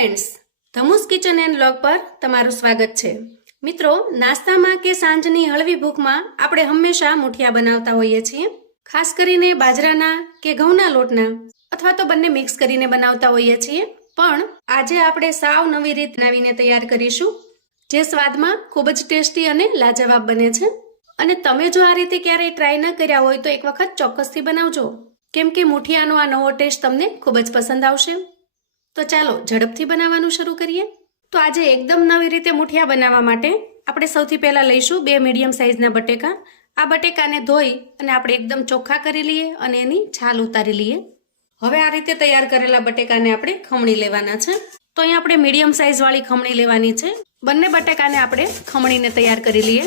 Friends, Dhamus kitchen and blog પર તમારું સ્વાગત છે. મિત્રો, નાસ્તામાં કે સાંજની હળવી ભૂખમાં આપણે હંમેશા મુઠિયા બનાવતા હોઈએ છીએ. ખાસ કરીને બાજરાના કે ઘઉંના લોટના, અથવા તો બંને મિક્સ કરીને બનાવતા હોઈએ છીએ. પણ આજે આપણે સાવ નવી રીત બનાવીને તૈયાર કરીશું, જે સ્વાદમાં ખૂબ જ ટેસ્ટી અને લાજવાબ બને છે. અને તમે જો આ રીતે ક્યારેય ટ્રાય ન કર્યા હોય તો એક વખત ચોક્કસથી બનાવજો. કેમ કે મુઠિયાનો આ નવો ટેસ્ટ તમને ખૂબ જ પસંદ આવશે. તો ચાલો ઝડપથી બનાવવાનું શરૂ કરીએ. તો આજે એકદમ નવી રીતે મુઠિયા બનાવવા માટે આપણે સૌથી પહેલાં લઈશું બે મીડિયમ સાઇઝના બટેકા. આ બટેકાને ધોઈ અને આપણે એકદમ ચોખ્ખા કરી લઈએ અને એની છાલ ઉતારી લઈએ. હવે આ રીતે તૈયાર કરેલા બટેકાને આપણે ખમણી લેવાના છે. તો અહીંયા આપણે મીડિયમ સાઇઝવાળી ખમણી લેવાની છે. બંને બટેકાને આપણે ખમણીને તૈયાર કરી લઈએ.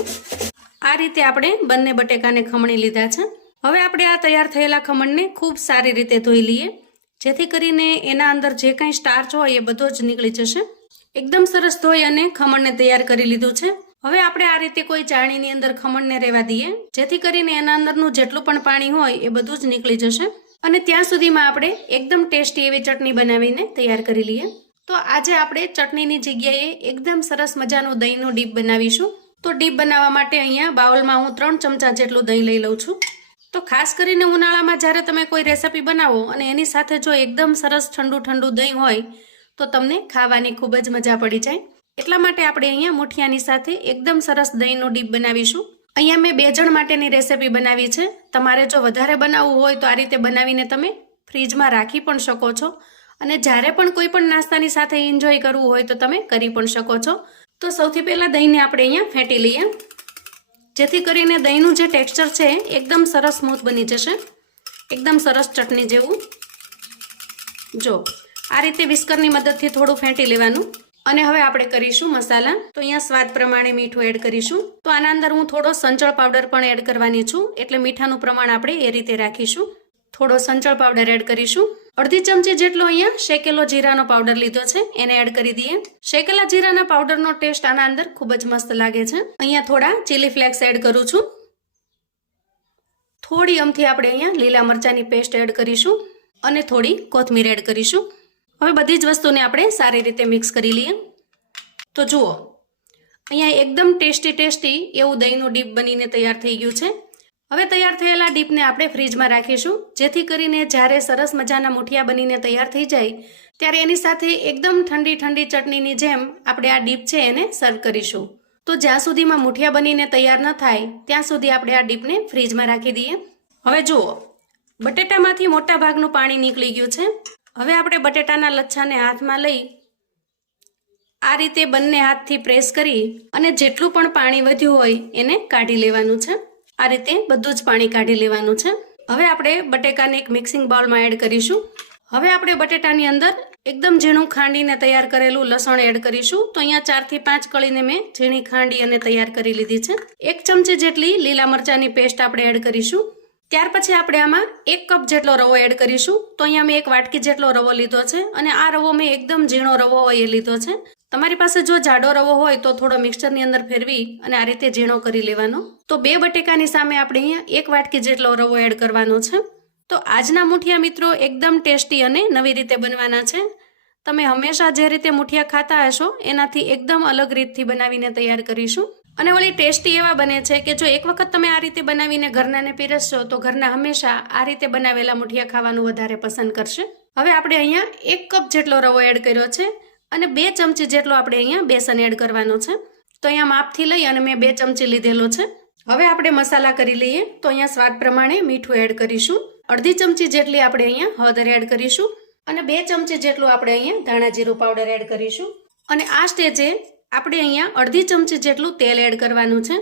આ રીતે આપણે બંને બટેકાને ખમણી લીધા છે. હવે આપણે આ તૈયાર થયેલા ખમણને ખૂબ સારી રીતે ધોઈ લઈએ. જેથી કરીને એના અંદર જે કાંઈ સ્ટાર્ચ હોય એ બધો જ નીકળી જશે. એકદમ સરસ ધોઈ અને ખમણને તૈયાર કરી લીધું છે. હવે આપણે આ રીતે કોઈ ચાણીની અંદર ખમણને રહેવા દઈએ. જેથી કરીને એના અંદરનું જેટલું પણ પાણી હોય એ બધું જ નીકળી જશે. અને ત્યાં સુધીમાં આપણે એકદમ ટેસ્ટી એવી ચટણી બનાવીને તૈયાર કરી લઈએ. તો આજે આપણે ચટણીની જગ્યાએ એકદમ સરસ મજાનું દહીંનું ડીપ બનાવીશું. તો ડીપ બનાવવા માટે અહીંયા બાઉલમાં હું ત્રણ ચમચા જેટલું દહીં લઈ લઉં છું. તો ખાસ કરીને ઉનાળામાં જ્યારે તમે કોઈ રેસિપી બનાવો અને એની સાથે જો એકદમ સરસ ઠંડુ ઠંડુ દહીં હોય, તો તમને ખાવાની ખૂબ જ મજા પડી જાય. એટલા માટે આપણે અહીંયા મુઠિયાની સાથે એકદમ સરસ દહીંનું ડીપ બનાવીશું. અહીંયા મેં બે જણ માટેની રેસિપી બનાવી છે. તમારે જો વધારે બનાવવું હોય તો આ રીતે બનાવીને તમે ફ્રીજમાં રાખી પણ શકો છો. અને જ્યારે પણ કોઈ પણ નાસ્તાની સાથે એન્જોય કરવું હોય તો તમે કરી પણ શકો છો. તો સૌથી પહેલાં દહીંને આપણે અહીંયા ફેંટી લઈએ. જેથી કરીને દહીંનું જે ટેક્સચર છે, એકદમ સરસ સ્મૂથ બની જશે. એકદમ સરસ ચટણી જેવું. જો, આ રીતે વિસ્કરની મદદથી થોડું ફેંટી લેવાનું. અને હવે આપણે કરીશું મસાલા. તો અહીંયા સ્વાદ પ્રમાણે મીઠું એડ કરીશું. તો આના અંદર હું થોડો સંચળ પાવડર પણ એડ કરવાની છું. એટલે મીઠાનું પ્રમાણ આપણે એ રીતે રાખીશું. થોડો સંચળ પાવડર એડ કરીશું. અડધી ચમચી જેટલો અહીંયા શેકેલો જીરાનો પાવડર લીધો છે. એને એડ કરી દઈએ. શેકેલા જીરાના પાવડરનો ટેસ્ટ આના અંદર ખૂબ જ મસ્ત લાગે છે. અહીંયા થોડા ચીલી ફ્લેક્સ એડ કરું છું. થોડી અમથી આપણે અહીંયા લીલા મરચાની પેસ્ટ એડ કરીશું અને થોડી કોથમીર એડ કરીશું. હવે બધી જ વસ્તુને આપણે સારી રીતે મિક્સ કરી લઈએ. તો જુઓ, અહીંયા એકદમ ટેસ્ટી ટેસ્ટી એવું દહીંનું ડીપ બનીને તૈયાર થઈ ગયું છે. હવે તૈયાર થયેલા ડીપને આપણે ફ્રીજમાં રાખીશું. જેથી કરીને જ્યારે સરસ મજાના મુઠિયા બનીને તૈયાર થઈ જાય, ત્યારે એની સાથે એકદમ ઠંડી ઠંડી ચટણીની જેમ આપણે આ ડીપ છે એને સર્વ કરીશું. તો જ્યાં સુધીમાં મુઠિયા બનીને તૈયાર ન થાય, ત્યાં સુધી આપણે આ ડીપને ફ્રીજમાં રાખી દઈએ. હવે જુઓ, બટેટામાંથી મોટા ભાગનું પાણી નીકળી ગયું છે. હવે આપણે બટેટાના લચ્છાને હાથમાં લઈ આ રીતે બંને હાથથી પ્રેસ કરી અને જેટલું પણ પાણી વધ્યું હોય એને કાઢી લેવાનું છે. આ રીતે બધું જ પાણી કાઢી લેવાનું છે. હવે આપણે બટેકાને એક મિક્સિંગ બાઉલમાં એડ કરીશું. હવે આપણે બટેટાની અંદર એકદમ ઝીણું ખાંડીને તૈયાર કરેલું લસણ એડ કરીશું. તો અહીંયા ચારથી પાંચ કળીને મેં ઝીણી ખાંડી અને તૈયાર કરી લીધી છે. એક ચમચી જેટલી લીલા મરચાંની પેસ્ટ આપણે એડ કરીશું. ત્યાર પછી આપણે આમાં એક કપ જેટલો રવો એડ કરીશું. તો અહીંયા મેં એક વાટકી જેટલો રવો લીધો છે અને આ રવો મેં એકદમ ઝીણો રવો હોય એ લીધો છે. તમારી પાસે જો જાડો રવો હોય તો થોડો મિક્સરની અંદર ફેરવી અને આ રીતે ઝીણો કરી લેવાનો. તો બે બટેકાની સામે આપણે અહીંયા એક વાટકી જેટલો રવો એડ કરવાનો છે. તો આજના મુઠિયા મિત્રો એકદમ ટેસ્ટી અને નવી રીતે બનવાના છે. તમે હંમેશા જે રીતે મુઠિયા ખાતા હશો, એનાથી એકદમ અલગ રીતથી બનાવીને તૈયાર કરીશું. અને વળી ટેસ્ટી એવા બને છે કે જો એક વખત તમે આ રીતે બનાવીને ઘરનાને પીરસશો, તો ઘરના હંમેશા આ રીતે બનાવેલા મુઠિયા ખાવાનું વધારે પસંદ કરશે. હવે આપણે અહીંયા એક કપ જેટલો રવો એડ કર્યો છે. અને બે ચમચી જેટલો આપણે અહીંયા બેસન એડ કરવાનો છે. તો અહીંયા માપથી લઈ અને મેં બે ચમચી લીધેલો છે. હવે આપણે મસાલા કરી લઈએ. તો અહીંયા સ્વાદ પ્રમાણે મીઠું એડ કરીશું. અડધી ચમચી જેટલી આપણે અહીંયા હળદર એડ કરીશું. અને બે ચમચી જેટલું આપણે અહીંયા ધાણા જીરું પાવડર એડ કરીશું. અને આ સ્ટેજે આપણે અહીંયા અડધી ચમચી જેટલું તેલ એડ કરવાનું છે.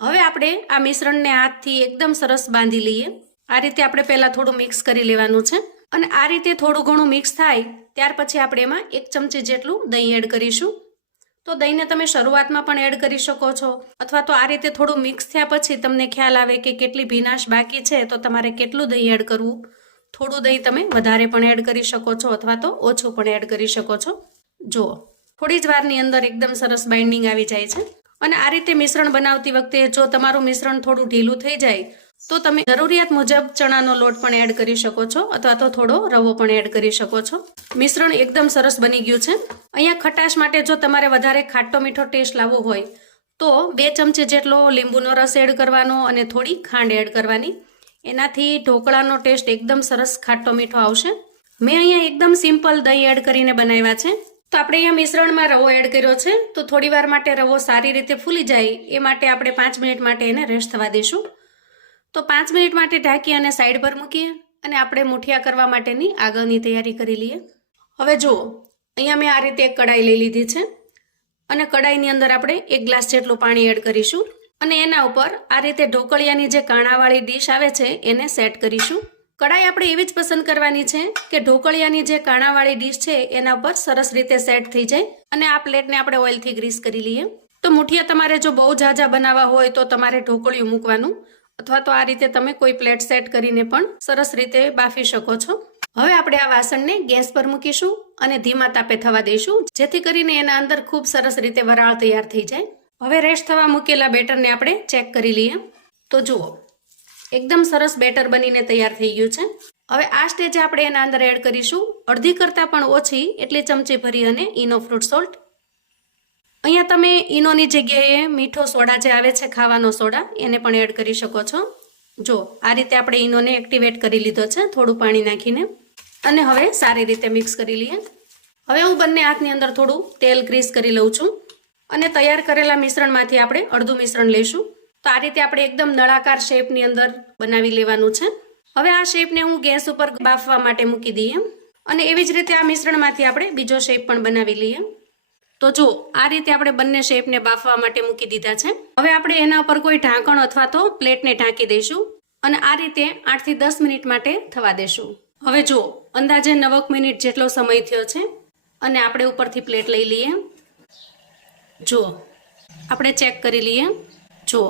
હવે આપણે આ મિશ્રણને હાથથી એકદમ સરસ બાંધી લઈએ. આ રીતે આપણે પહેલાં થોડું મિક્સ કરી લેવાનું છે. અને આ રીતે થોડું ઘણું મિક્સ થાય, ત્યાર પછી આપણે એમાં એક ચમચી જેટલું દહીં એડ કરીશું. તો દહીંને તમે શરૂઆતમાં પણ એડ કરી શકો છો, અથવા તો આ રીતે થોડું મિક્સ થયા પછી તમને ખ્યાલ આવે કે કેટલી ભીનાશ બાકી છે, તો તમારે કેટલું દહીં એડ કરવું. થોડું દહીં તમે વધારે પણ એડ કરી શકો છો, અથવા તો ઓછું પણ એડ કરી શકો છો. જુઓ, થોડી જ વારની અંદર એકદમ સરસ બાઇન્ડિંગ આવી જાય છે. અને આ રીતે મિશ્રણ બનાવતી વખતે જો તમારું મિશ્રણ થોડું ઢીલું થઈ જાય તો તમે જરૂરિયાત મુજબ ચણાનો લોટ પણ એડ કરી શકો છો અથવા તો થોડો રવો પણ એડ કરી શકો છો. મિશ્રણ એકદમ સરસ બની ગયું છે. અહીંયા ખટાશ માટે જો તમારે વધારે ખાટો મીઠો ટેસ્ટ લાવવો હોય, તો બે ચમચી જેટલો લીંબુનો રસ એડ કરવાનો અને થોડી ખાંડ એડ કરવાની. એનાથી ઢોકળાનો ટેસ્ટ એકદમ સરસ ખાટો મીઠો આવશે. મેં અહીંયા એકદમ સિમ્પલ દહીં એડ કરીને બનાવ્યા છે. તો આપણે અહીંયા મિશ્રણમાં રવો એડ કર્યો છે. તો થોડી વાર માટે રવો સારી રીતે ફૂલી જાય, એ માટે આપણે પાંચ મિનિટ માટે એને રેસ્ટ થવા દઈશું. તો પાંચ મિનિટ માટે ઢાંકી અને સાઈડ પર મૂકીએ અને આપણે મુઠિયા કરવા માટેની આગળની તૈયારી કરી લઈએ. હવે જુઓ, અહીંયા મેં આ રીતે એક કડાઈ લઈ લીધી છે અને કડાઈની અંદર આપણે એક ગ્લાસ જેટલું પાણી એડ કરીશું અને એના ઉપર આ રીતે ઢોકળિયાની જે કાણાવાળી ડીશ આવે છે એને સેટ કરીશું. કડાઈ આપણે એવી જ પસંદ કરવાની છે કે ઢોકળિયાની જે કાણાવાળી ડીશ છે એના ઉપર સરસ રીતે સેટ થઈ જાય અને આ પ્લેટને આપણે ઓઇલથી ગ્રીસ કરી લઈએ. તો મુઠિયા તમારે જો બહુ ઝાઝા બનાવવા હોય તો તમારે ઢોકળિયું મૂકવાનું. અથવા તો આ રીતે તમે કોઈ પ્લેટ સેટ કરીને પણ સરસ રીતે બાફી શકો છો. હવે આપણે આ વાસણને ગેસ પર મૂકીશું અને ધીમા તાપે થવા દઈશું, જેથી કરીને એના અંદર ખૂબ સરસ રીતે વરાળ તૈયાર થઈ જાય. હવે રેસ્ટ થવા મૂકેલા બેટરને આપણે ચેક કરી લઈએ. તો જુઓ, એકદમ સરસ બેટર બનીને તૈયાર થઈ ગયું છે. હવે આ સ્ટેજે આપણે એના અંદર એડ કરીશું. અડધી કરતાં પણ ઓછી, એટલી ચમચી ભરી અને ઈનો ફ્રૂટ સોલ્ટ. અહીંયા તમે ઈનોની જગ્યાએ મીઠો સોડા જે આવે છે, ખાવાનો સોડા, એને પણ એડ કરી શકો છો. જો, આ રીતે આપણે ઈનોને એક્ટિવેટ કરી લીધો છે, થોડું પાણી નાખીને. અને હવે સારી રીતે મિક્સ કરી લઈએ. હવે હું બંને હાથની અંદર થોડું તેલ ગ્રીસ કરી લઉં છું. અને તૈયાર કરેલા મિશ્રણમાંથી આપણે અડધું મિશ્રણ લઈશું. તો આ રીતે આપણે એકદમ નળાકાર શેપની અંદર બનાવી લેવાનું છે. હવે આ શેપને હું ગેસ ઉપર બાફવા માટે મૂકી દઈએ. અને એવી જ રીતે આ મિશ્રણમાંથી આપણે બીજો શેપ પણ બનાવી લઈએ. તો જો, આ રીતે આપણે બંને શેપને બાફવા માટે મૂકી દીધા છે. હવે આપણે એના ઉપર કોઈ ઢાંકણ અથવા તો પ્લેટને ઢાંકી દઈશું અને આ રીતે આઠથી દસ મિનિટ માટે થવા દેશું. હવે જો, અંદાજે નવક મિનિટ જેટલો સમય થયો છે અને આપણે ઉપરથી પ્લેટ લઈ લઈએ. જુઓ આપણે ચેક કરી લઈએ. જુઓ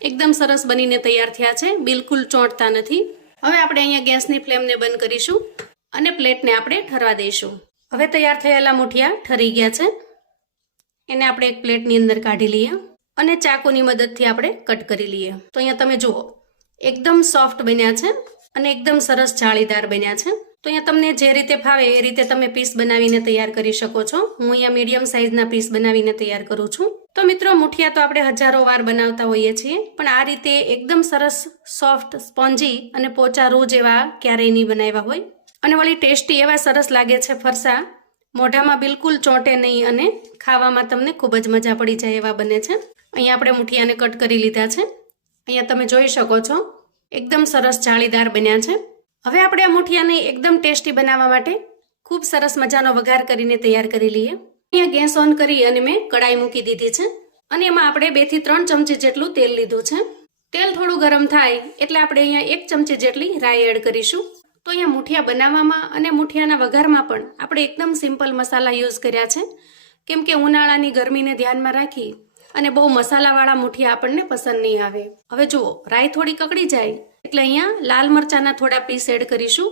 એકદમ સરસ બનીને તૈયાર થયા છે, બિલકુલ ચોંટતા નથી. હવે આપણે અહીંયા ગેસની ફ્લેમને બંધ કરીશું અને પ્લેટને આપણે ઠરવા દઈશું. હવે તૈયાર થયેલા મુઠિયા ઠરી ગયા છે. એને આપણે એક પ્લેટની અંદર કાઢી લઈએ અને ચાકુની મદદથી આપણે કટ કરી લઈએ. તો અહીંયા તમે જુઓ, એકદમ સોફ્ટ બન્યા છે અને એકદમ સરસ જાળીદાર બન્યા છે. તો અહીંયા તમને જે રીતે ફાવે એ રીતે તમે પીસ બનાવીને તૈયાર કરી શકો છો. હું અહીંયા મીડિયમ સાઇઝના પીસ બનાવીને તૈયાર કરું છું. તો મિત્રો, મુઠિયા તો આપણે હજારો વાર બનાવતા હોઈએ છીએ, પણ આ રીતે એકદમ સરસ સોફ્ટ સ્પોન્જી અને પોચા રૂ જેવા ક્યારેય નહીં બનાવ્યા હોય. અને વળી ટેસ્ટી એવા સરસ લાગે છે ફરસા. મોઢામાં બિલકુલ ચોંટે નહીં અને ખાવામાં તમને ખૂબ જ મજા પડી જાય એવા બને છે. અહીંયા આપણે મુઠિયાને કટ કરી લીધા છે. અહીંયા તમે જોઈ શકો છો, એકદમ સરસ જાળીદાર બન્યા છે. હવે આપણે આ મુઠિયાને એકદમ ટેસ્ટી બનાવવા માટે ખૂબ સરસ મજાનો વઘાર કરીને તૈયાર કરી લઈએ. અહીંયા ગેસ ઓન કરી અને મેં કડાઈ મૂકી દીધી છે. અને એમાં આપણે બેથી ત્રણ ચમચી જેટલું તેલ લીધું છે. તેલ થોડું ગરમ થાય એટલે આપણે અહીંયા એક ચમચી જેટલી રાઈ એડ કરીશું. તો અહીંયા મુઠિયા બનાવવામાં અને મુઠિયાના વઘારમાં પણ આપણે એકદમ સિમ્પલ મસાલા યુઝ કર્યા છે. કેમ કે ઉનાળાની ગરમીને ધ્યાનમાં રાખી અને બહુ મસાલાવાળા મુઠિયા આપણને પસંદ નહીં આવે. હવે જુઓ, રાઈ થોડી કકડી જાય એટલે અહીંયા લાલ મરચાના થોડા પીસ એડ કરીશું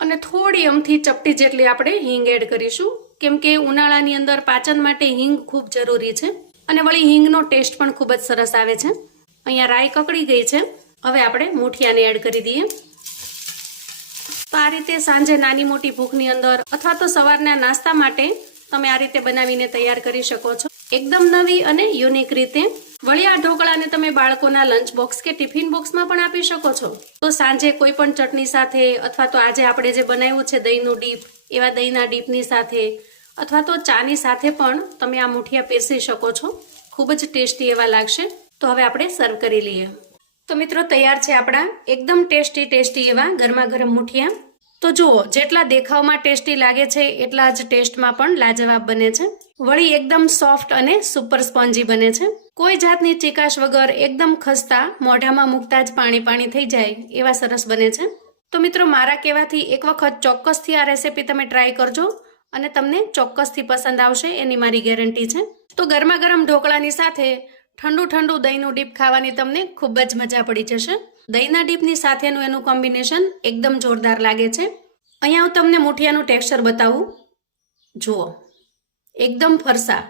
અને થોડી અમથી ચપટી જેટલી આપણે હિંગ એડ કરીશું. કેમ કે ઉનાળાની અંદર પાચન માટે હિંગ ખૂબ જરૂરી છે અને વળી હિંગનો ટેસ્ટ પણ ખૂબ જ સરસ આવે છે. અહીંયા રાઈ કકડી ગઈ છે. હવે આપણે મુઠિયાને એડ કરી દઈએ. આ રીતે સાંજે નાની મોટી ભૂખની અંદર અથવા તો સવારના નાસ્તા માટે તમે આ રીતે બનાવીને તૈયાર કરી શકો છો. એકદમ નવી અને યુનિક રીતે. વળી આ ઢોકળાને તમે બાળકોના લંચ બોક્સ કે ટિફિન બોક્સમાં પણ આપી શકો છો. તો સાંજે કોઈ પણ ચટણી સાથે અથવા તો આજે આપણે જે બનાવ્યું છે દહીંનું ડીપ, એવા દહીંના ડીપની સાથે અથવા તો ચાની સાથે પણ તમે આ મુઠિયા પીરસી શકો છો. ખૂબ જ ટેસ્ટી એવા લાગશે. તો હવે આપણે સર્વ કરી લઈએ. તો મિત્રો, તૈયાર છે આપણા એકદમ ટેસ્ટી ટેસ્ટી એવા ગરમા ગરમ મુઠિયા. તો જુઓ, જેટલા દેખાવમાં ટેસ્ટી લાગે છે, એટલા જ ટેસ્ટમાં પણ લાજવાબ બને છે. વળી એકદમ સોફ્ટ અને સુપર સ્પોન્જી બને છે. કોઈ જાતની ચીકાશ વગર એકદમ ખસતા, મોઢામાં મૂકતા જ પાણી પાણી થઈ જાય, એવા સરસ બને છે. તો મિત્રો, મારા કહેવાથી એક વખત ચોક્કસથી આ રેસીપી તમે ટ્રાય કરજો અને તમને ચોક્કસથી પસંદ આવશે એની મારી ગેરંટી છે. તો ગરમા ગરમ ઢોકળાની સાથે ઠંડુ ઠંડુ દહીંનું ડીપ ખાવાની તમને ખૂબ જ મજા પડી જશે. દહીંના ડીપની સાથેનું એનું કોમ્બિનેશન એકદમ જોરદાર લાગે છે. અહીંયા હું તમને મુઠિયાનું ટેક્સચર બતાવું. જુઓ. એકદમ ફરસા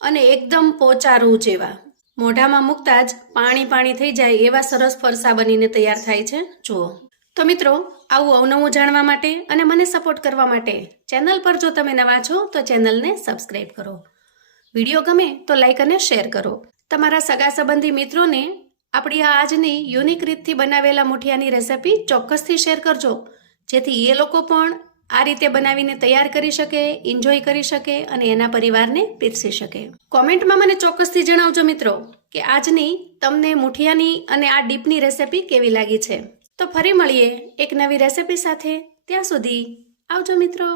અને એકદમ પોચારું જેવા. મોઢામાં મૂકતા જ પાણી પાણી થઈ જાય એવા સરસ ફરસા બનીને તૈયાર થાય છે. જુઓ. તો મિત્રો, આવું અવનવું જાણવા માટે અને મને સપોર્ટ કરવા માટે ચેનલ પર જો તમે નવા છો, તો ચેનલને સબસ્ક્રાઈબ કરો. વીડિયો ગમે તો લાઈક અને શેર કરો. તમારા સગા સંબંધી મિત્રોને આપણી આ આજની યુનિક રીતથી બનાવેલા મુઠિયાની રેસિપી ચોક્કસથી શેર કરજો. જેથી એ લોકો પણ આ રીતે બનાવીને તૈયાર કરી શકે એન્જોય કરી શકે અને એના પરિવારને પીરસી શકે. કોમેન્ટમાં મને ચોક્કસથી જણાવજો મિત્રો કે આજની તમને મુઠિયાની અને આ ડીપની રેસિપી કેવી લાગી છે. તો ફરી મળીએ એક નવી રેસિપી સાથે. ત્યાં સુધી આવજો મિત્રો.